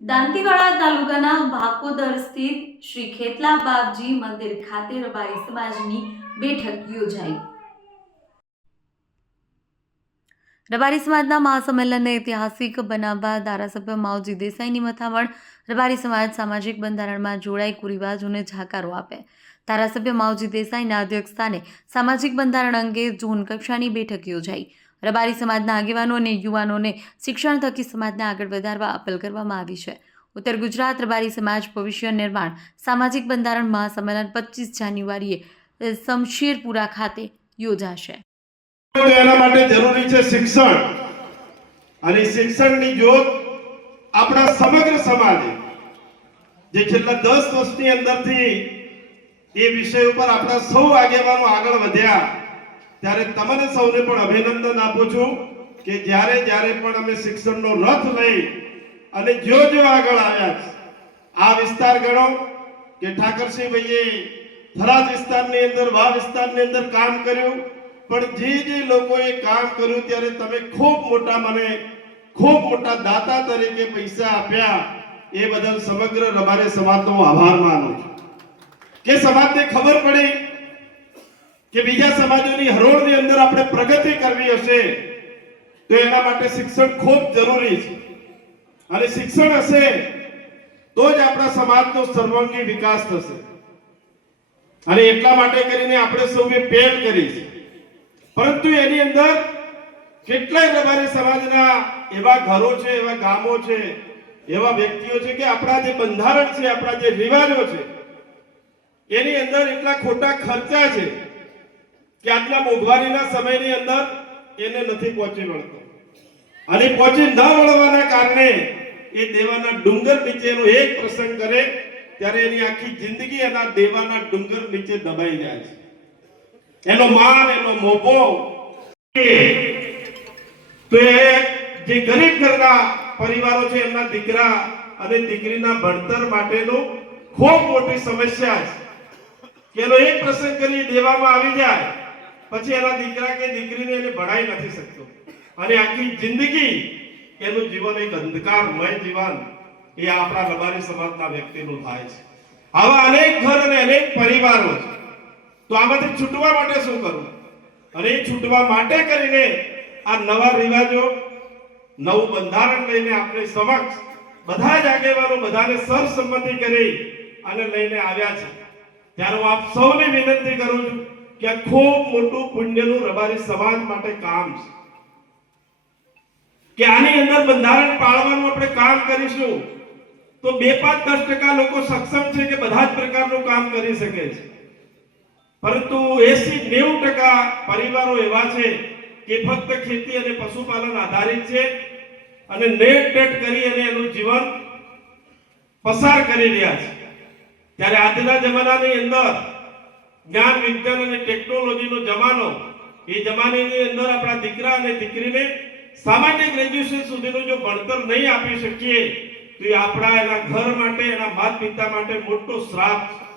દાંતીવાડા તાલુકાના ભાકોદર સ્થિત શ્રી ખેતલા બાપજી મંદિર ખાતે રબારી સમાજની બેઠક યોજાઈ। રબારી સમાજના મહાસંમેલનને ઐતિહાસિક બનાવવા ધારાસભ્ય માવજી દેસાઈની મથામણ। રબારી સમાજ સામાજિક બંધારણમાં જોડાઈ કુરિવાજોને જાકારો આપે। ધારાસભ્ય માવજી દેસાઈના અધ્યક્ષસ્થાને સામાજિક બંધારણ અંગે ઝોન કક્ષાની બેઠક યોજાઈ। રબારી સમાજના આગેવાનો અને યુવાનોને શિક્ષણ થકી સમાજને આગળ વધારવા અપીલ કરવામાં આવી છે। ઉત્તર ગુજરાત રબારી સમાજ ભવિષ્ય નિર્માણ સામાજિક બંધારણ મહાસંમેલન 25 જાન્યુઆરીએ શમશેરપુરા ખાતે યોજાશે। એના માટે જરૂરી છે શિક્ષણ, અને શિક્ષણની જ્યોત આપણા સમગ્ર સમાજે જે છેલ્લા 10 વર્ષની અંદરથી એ વિષય ઉપર આપણા સૌ આગેવાનો આગળ વધ્યા, ત્યારે તમને સૌને પણ અભિનંદન આપું છું કે જ્યારે પણ અમે શિક્ષણનો રથ લઈ અને જો આગળ આવ્યા છે। આ વિસ્તાર ગણો કે ઠાકરસિંહ ભાઈએ થરાદ વિસ્તારની અંદર, વાવ વિસ્તારની અંદર કામ કર્યું, પણ જે લોકોએ કામ કર્યું ત્યારે તમે ખૂબ મોટા દાતા તરીકે પૈસા આપ્યા, એ બદલ સમગ્ર રબારી સમાજનો આભાર માનું છું કે સમાજને ખબર પડી કે બીજા સમાજોની હરોળની અંદર આપણે પ્રગતિ કરવી હશે તો એના માટે શિક્ષણ ખૂબ જરૂરી છે, અને શિક્ષણ હશે તો જ આપણા સમાજનો સર્વાંગી વિકાસ થશે। અને એટલા માટે કરીને આપણે સૌએ પહેલ કરી છે, પરંતુ એની અંદર કેટલાય રબારી સમાજના એવા ઘરો છે, એવા ગામો છે, એવા વ્યક્તિઓ છે કે આપણા જે બંધારણ છે, આપણા જે રિવાજો છે, એની અંદર એટલા ખોટા ખર્ચા છે કે આજના મોંઘવારીના સમયની અંદર એને નથી પહોંચી વળતો, અને પહોંચી ન વળવાના કારણે એ દેવાના ડુંગર નીચેનો એક પ્રસંગ કરે ત્યારે એની આખી જિંદગી એના દેવાના ડુંગર નીચે દબાઈ જાય છે। એનો માન, એનો મોભો, તો એ જે ગરીબ ઘરના પરિવારો છે એમના દીકરા અને દીકરીના ભણતર માટેનો ખૂબ મોટી સમસ્યા છે કે એનો એક પ્રસંગ કરી દેવામાં આવી જાય પછી એના દીકરા કે દીકરીને એને ભણાઈ નથી શકતો, અને આખી જિંદગી એનું જીવન એક અંધકારમય જીવન એ આપણા રબારી સમાજના વ્યક્તિનું થાય છે। આવા અનેક ઘર અને અનેક પરિવારો છે, તો આમાંથી છૂટવા માટે શું કરવું? અને એ છૂટવા માટે કરીને આ નવા રિવાજો, નવું બંધારણ લઈને આપણે સમક્ષ બધા જ આગેવાનો બધાને સર્વસંમતિ કરી અને લઈને આવ્યા છે। ત્યારે હું આપ સૌને વિનંતી કરું છું કે આ ખૂબ મોટું પુણ્યનું રબારી સમાજ માટે કામ છે કે આની અંદર બંધારણ પાળવાનું આપણે કામ કરીશું તો 2-5-10% લોકો સક્ષમ છે કે બધા જ પ્રકારનું કામ કરી શકે છે, પરંતુ 80-90% પરિવારો એવા છે કે ફક્ત ખેતી અને પશુપાલન આધારિત છે અને નેટ કરી અને એનું જીવન પસાર કરી રહ્યા છે। ત્યારે આજના જમાનાની અંદર જ્ઞાન, વિજ્ઞાન અને ટેકનોલોજીનો જમાનો, એ જમાનાની અંદર આપણા દીકરા અને દીકરીને સામાન્ય ગ્રેજ્યુએશન સુધીનું જો ભણતર નહીં આપી શકીએ તો એ આપણા એના ઘર માટે, એના માતા પિતા માટે મોટો શ્રાપ છે।